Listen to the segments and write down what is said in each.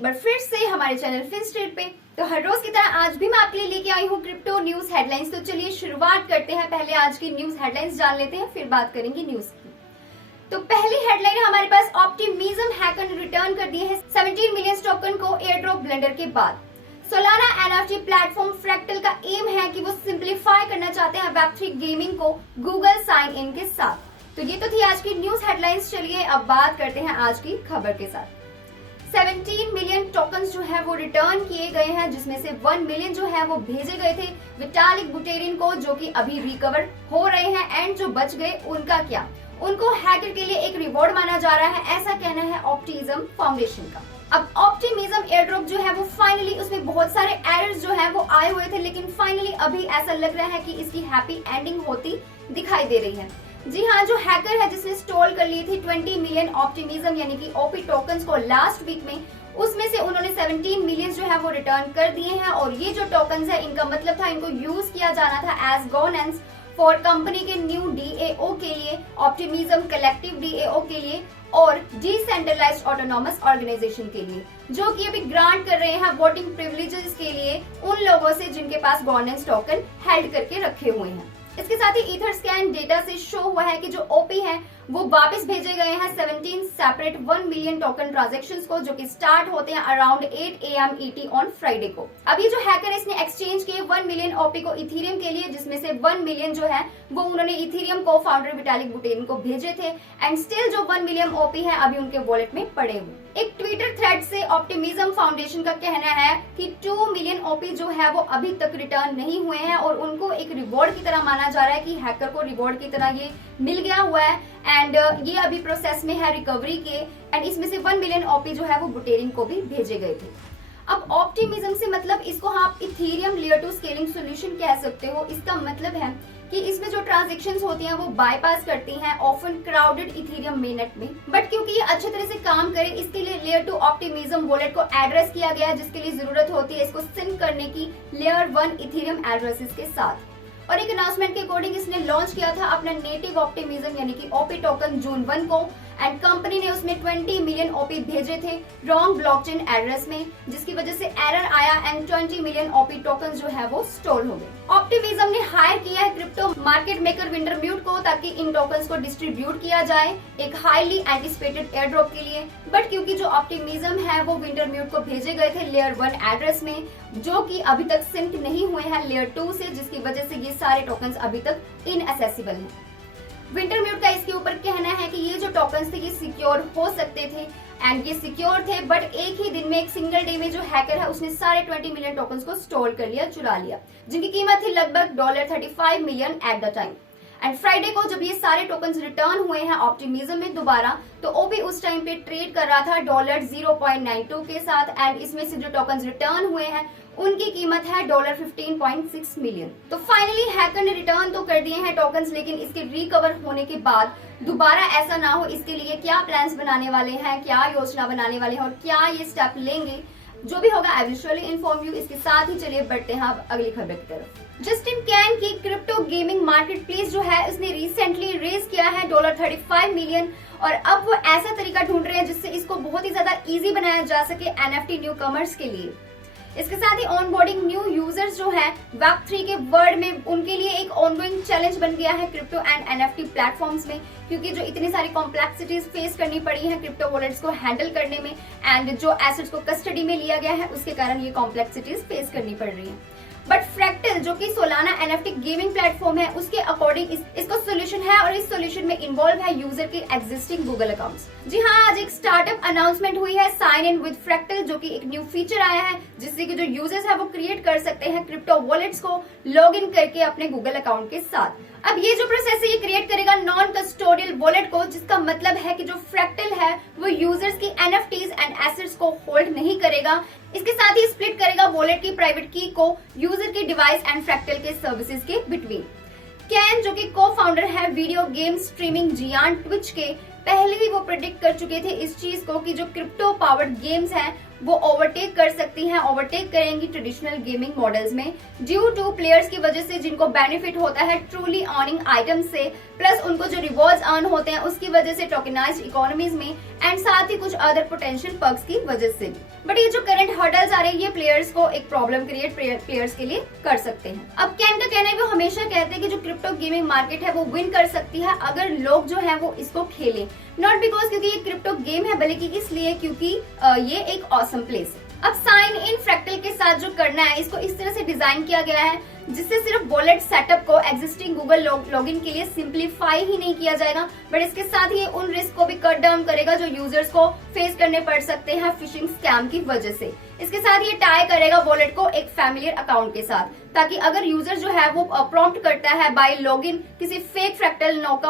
एक बार फिर से हमारे चैनल फिनस्ट्रीट पे। तो हर रोज की तरह आज भी मैं आपके लिए लेके आई हूँ क्रिप्टो न्यूज हेडलाइंस। तो चलिए शुरुआत करते हैं। पहले आज की न्यूज हेडलाइंस जान लेते हैं, फिर बात करेंगे न्यूज की। तो पहली हेडलाइन है हमारे पास, ऑप्टिमिज्म हैकर ने रिटर्न कर दिए हैं 17 मिलियन टोकन को एयर ड्रॉप ब्लेंडर के बाद। सोलाना एनएफटी प्लेटफॉर्म फ्रैक्टल का एम है कि वो सिंप्लीफाई करना चाहते हैं वेब3 गेमिंग को गूगल साइन इन के साथ। तो ये तो थी आज की न्यूज हेडलाइंस। चलिए अब बात करते हैं आज की खबर के साथ। 17 मिलियन टोकन्स जो है वो रिटर्न किए गए हैं, जिसमें से 1 मिलियन जो है वो भेजे गए थे विटालिक बुटेरिन को, जो कि अभी रिकवर हो रहे हैं। एंड जो बच गए उनका क्या, उनको हैकर के लिए एक रिवॉर्ड माना जा रहा है, ऐसा कहना है ऑप्टिमिज्म फाउंडेशन का। अब ऑप्टिमिज्म एयरड्रॉप जो है वो फाइनली, उसमें बहुत सारे एरर्स जो है वो आए हुए थे, लेकिन फाइनली अभी ऐसा लग रहा है कि इसकी हैप्पी एंडिंग होती दिखाई दे रही है। जी हाँ, जो हैकर है जिसने स्टॉल कर ली थी 20 मिलियन ऑप्टिमिज्म यानी कि ओपी टोकन्स को लास्ट वीक में, उसमें से उन्होंने 17 मिलियन जो है वो रिटर्न कर दिए हैं। और ये जो टोकन्स है इनका मतलब था इनको यूज किया जाना था एज गवर्नेंस फॉर कंपनी के न्यू डीएओ के लिए, ऑप्टिमिज्म कलेक्टिव डीएओ के लिए और डिसेंट्रलाइज्ड ऑटोनॉमस ऑर्गेनाइजेशन के लिए, जो कि अभी ग्रांट कर रहे हैं वोटिंग प्रिविलेजेस के लिए उन लोगों से जिनके पास गवर्नेंस टोकन हेल्ड करके रखे हुए हैं। इसके साथ ही ईथर स्कैन डेटा से शो हुआ है कि जो ओपी है वो वापस भेजे गए हैं 17 सेपरेट 1 मिलियन टोकन ट्रांजैक्शंस को, जो कि स्टार्ट होते हैं around 8 AM ET on Friday को। अब ये जो हैकर है इसने एक्सचेंज किए 1 मिलियन ओपी को इथेरियम के लिए, जिसमें से 1 मिलियन जो है वो उन्होंने इथेरियम को फाउंडर विटालिक बुटेरिन को भेजे थे। एंड स्टिल जो 1 मिलियन ओपी है अभी उनके वॉलेट में पड़े हुए। एक ट्विटर थ्रेड से ऑप्टिमिज्म फाउंडेशन का कहना है कि 2 मिलियन ओपी जो है वो अभी तक रिटर्न नहीं हुए हैं और उनको एक रिवॉर्ड की तरह माना जा रहा है कि हैकर को रिवॉर्ड की तरह ये मिल गया हुआ है। एंड ये अभी प्रोसेस में है रिकवरी के। एंड इसमें से 1 मिलियन ओपी जो है वो बुटेरिन को भी भेजे गए थे। अब ऑप्टिमिज्म से मतलब इसको आप इथेरियम लेयर 2 स्केलिंग सॉल्यूशन कह सकते हो। इसका मतलब है कि इसमें जो ट्रांजैक्शंस होती हैं वो बाईपास करती हैं ऑफन क्राउडेड इथेरियम मेननेट में, बट क्योंकि ये अच्छे तरह से काम करे इसके लिए लेयर 2 ऑप्टिमिज्म वॉलेट को एड्रेस किया गया है, जिसके लिए जरूरत होती है इसको सिंक करने की लेयर 1 इथेरियम एड्रेसेस के साथ। और एक अनाउंसमेंट के अकॉर्डिंग इसने लॉन्च किया था अपना नेटिव ऑप्टिमिज्म यानी कि ओपी टोकन जून 1 को। एंड कंपनी ने उसमें 20 मिलियन ओपी भेजे थे रॉन्ग ब्लॉकचेन एड्रेस में, जिसकी वजह से एरर आया एंड 20 मिलियन ओपी टोकन जो है वो स्टोर हो गए। ऑप्टिमिज्म ने हायर किया है क्रिप्टो मार्केट मेकर विंटरम्यूट को, ताकि इन टोकन्स को डिस्ट्रीब्यूट किया जाए एक हाईली एंटिसिपेटेड एयर ड्रॉप के लिए। बट क्योंकि जो ऑप्टिमिज्म है वो विंटरम्यूट को भेजे गए थे लेयर 1 एड्रेस में, जो कि अभी तक सिंक नहीं हुए हैं लेयर 2 से, जिसकी वजह से ये सारे टोकन्स अभी तक इनएसेसिबल हैं। विंटरम्यूट का इसके ऊपर कहना है कि ये जो टोकन्स थे ये सिक्योर हो सकते थे एंड ये सिक्योर थे, बट एक ही दिन में एक सिंगल डे में जो हैकर है उसने सारे 20 मिलियन टोकन्स को स्टोर कर लिया, चुरा लिया, जिनकी कीमत थी लगभग $35 million at the time. And Friday को जब ये सारे टोकन्स रिटर्न हुए हैं ऑप्टिमिज्म में दोबारा, तो ओपी उस टाइम पे ट्रेड कर रहा था $0.92 के साथ। एंड इसमें से जो टोकन्स रिटर्न हुए हैं उनकी कीमत है $15.6 मिलियन। तो फाइनली हैकर ने रिटर्न तो कर दिए हैं टोकन्स, लेकिन इसके रिकवर होने के बाद दोबारा ऐसा ना हो इसके लिए क्या प्लान्स बनाने वाले हैं, क्या योजना बनाने वाले हैं और क्या ये स्टेप लेंगे, जो भी होगा I will surely inform you. इसके साथ ही चलिए बढ़ते हैं अब अगली खबर की तरफ। जस्टिन कैन की क्रिप्टो गेमिंग मार्केट प्लेस जो है उसने रिसेंटली रेज किया है $35 मिलियन, और अब वो ऐसा तरीका ढूंढ रहे हैं जिससे इसको बहुत ही ज्यादा इजी बनाया जा सके एनएफटी न्यू कमर्स के लिए। इसके साथ ही ऑनबोर्डिंग न्यू यूजर्स जो हैं वेब3 के वर्ल्ड में, उनके लिए एक ऑनगोइंग चैलेंज बन गया है क्रिप्टो एंड एनएफटी प्लेटफॉर्म्स में, क्योंकि जो इतनी सारी कॉम्प्लेक्सिटीज फेस करनी पड़ी है क्रिप्टो वॉलेट्स को हैंडल करने में एंड जो एसेट्स को कस्टडी में लिया गया है उसके कारण ये कॉम्प्लेक्सिटीज फेस करनी पड़ रही है। बट फ्रैक्टल जो कि सोलाना एनएफटी गेमिंग प्लेटफॉर्म है उसके अकॉर्डिंग इसको सोल्यूशन है, और इस सोल्यूशन में इन्वॉल्व है यूजर के एग्जिस्टिंग गूगल अकाउंट्स। जी हाँ, आज एक स्टार्टअप अनाउंसमेंट हुई है साइन इन विद फ्रैक्टल, जो कि एक न्यू फीचर आया है जिससे कि जो यूजर्स है वो क्रिएट कर सकते हैं क्रिप्टो वॉलेट्स को लॉग इन करके अपने गूगल अकाउंट के साथ। अब ये जो प्रोसेस है ये क्रिएट करेगा नॉन कस्टोडियल वॉलेट को, जिसका मतलब है कि जो फ्रैक्टल है वो यूजर्स की एनएफटीज एंड एसेट्स को होल्ड नहीं करेगा। इसके साथ ही स्प्लिट करेगा वॉलेट की प्राइवेट की को यूजर के डिवाइस एंड फ्रैक्टल के सर्विसेज के बिटवीन। कैन जो कि को फाउंडर है video game streaming giant Twitch के, पहले ही वो प्रेडिक्ट कर चुके थे इस चीज को कि जो क्रिप्टो पावर्ड गेम्स हैं वो ओवरटेक कर सकती हैं, ओवरटेक करेंगी ट्रेडिशनल गेमिंग मॉडल्स में, ड्यू टू प्लेयर्स की वजह से जिनको बेनिफिट होता है ट्रूली अर्निंग आइटम से, प्लस उनको जो रिवॉर्ड्स अर्न होते हैं उसकी वजह से टोकनाइज्ड इकोनॉमीज में, एंड साथ ही कुछ अदर पोटेंशियल पर्क्स की वजह से भी। बट ये जो करंट हर्डल्स आ रहे हैं ये प्लेयर्स को एक प्रॉब्लम क्रिएट प्लेयर्स के लिए कर सकते हैं। अब कैन का कहना है, वो हमेशा कहते हैं कि जो क्रिप्टो गेमिंग मार्केट है वो विन कर सकती है अगर लोग जो है वो इसको खेलें, नॉट बिकॉज क्योंकि ये क्रिप्टो गेम है, बल्कि इसलिए क्योंकि ये एक ऑसम प्लेस है। अब साइन इन फ्रैक्टल के साथ जो करना है, इसको इस तरह से डिजाइन किया गया है जिससे सिर्फ वॉलेट सेटअप को एग्जिस्टिंग गूगल लॉगिन के लिए सिंप्लीफाई ही नहीं किया जाएगा, बट इसके साथ ही उन रिस्क को भी कट डाउन करेगा जो यूजर्स को फेस करने पड़ सकते हैं फिशिंग स्कैम की वजह से। इसके साथ ये टाई करेगा वॉलेट को एक फैमिलियर अकाउंट के साथ, ताकि अगर यूजर जो है वो प्रॉम्प्ट करता है बाय लॉगिन किसी fake fractal knock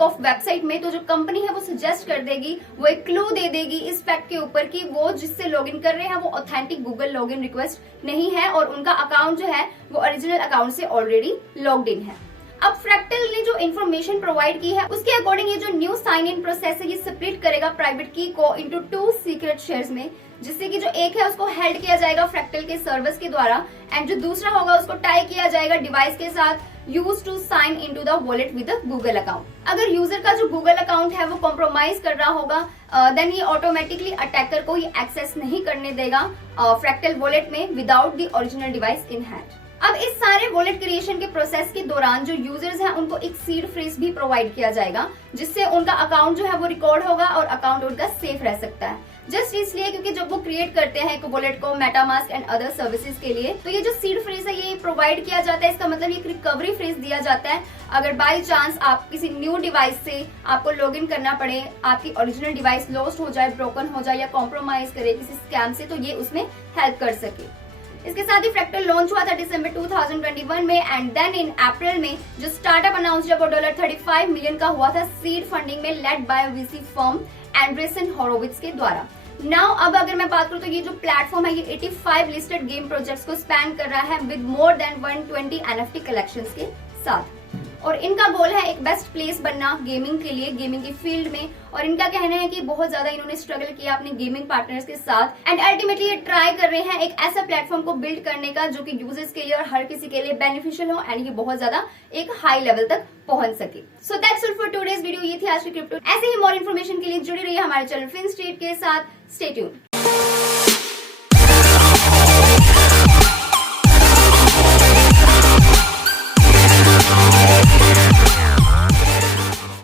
off website में, तो जो कंपनी है वो सजेस्ट कर देगी, वो एक क्लू दे देगी इस फैक्ट के ऊपर कि वो जिससे लॉगिन कर रहे हैं वो ऑथेंटिक गूगल लॉगिन रिक्वेस्ट नहीं है और उनका अकाउंट जो है वो ओरिजिनल अकाउंट से ऑलरेडी लॉग्ड इन है। अब फ्रैक्टल ने जो इन्फॉर्मेशन प्रोवाइड की है उसके अकॉर्डिंग ये जो न्यू साइन इन प्रोसेस है ये स्प्लिट करेगा प्राइवेट की को इनटू 2 सीक्रेट शेयर्स में, जिससे कि जो एक है उसको हेल्ड किया जाएगा फ्रैक्टल के सर्वर्स के द्वारा, एंड जो दूसरा होगा उसको टाई किया जाएगा डिवाइस के साथ use to sign into the wallet with Google account. अगर यूजर का जो गूगल अकाउंट है वो कॉम्प्रोमाइज कर रहा होगा देन ये ऑटोमेटिकली अटैकर को ये एक्सेस नहीं करने देगा फ्रैक्टल वॉलेट में without the original device in hand. अब इस सारे वॉलेट क्रिएशन के प्रोसेस के दौरान जो यूजर्स हैं उनको एक सीड फ्रेज भी प्रोवाइड किया जाएगा, जिससे उनका अकाउंट जो है वो रिकॉर्ड होगा और अकाउंट उनका सेफ रह सकता है। जस्ट इसलिए क्योंकि जब वो क्रिएट करते हैं एक वॉलेट को मेटामास्क एंड अदर सर्विसेज के लिए, तो ये जो सीड फ्रेज है ये प्रोवाइड किया जाता है। इसका मतलब ये रिकवरी फ्रेज दिया जाता है अगर बाय चांस आप किसी न्यू डिवाइस से आपको लॉगिन करना पड़े, आपकी ओरिजिनल डिवाइस लॉस्ट हो जाए, ब्रोकन हो जाए या कॉम्प्रोमाइज करे किसी स्कैम से, तो ये उसमें हेल्प कर सके। इसके साथ ही फ्रैक्टल लॉन्च हुआ था दिसंबर 2021 में, एंड देन इन अप्रैल में जो स्टार्टअप अनाउंस जब $35 मिलियन का हुआ था सीड फंडिंग में, led by VC firm Andreessen Horowitz के द्वारा। नाउ अब अगर मैं बात करूं तो ये जो प्लेटफॉर्म है ये 85 लिस्टेड गेम प्रोजेक्ट्स को स्पैन कर रहा है with more than 120 NFT collections के साथ, और इनका गोल है एक बेस्ट प्लेस बनना गेमिंग के लिए, गेमिंग की फील्ड में। और इनका कहना है कि बहुत ज्यादा इन्होंने स्ट्रगल किया अपने गेमिंग पार्टनर्स के साथ, एंड अल्टीमेटली ये ट्राई कर रहे हैं एक ऐसा प्लेटफॉर्म को बिल्ड करने का जो कि यूजर्स के लिए और हर किसी के लिए बेनिफिशियल हो, एंड ये बहुत ज्यादा एक हाई लेवल तक पहुंच सके। So that's all for today's video. ये थी आज की क्रिप्टो। ऐसे ही मोर इन्फॉर्मेशन के लिए जुड़े रहिए हमारे चैनल फिनस्ट्रीट के साथ। Stay tuned.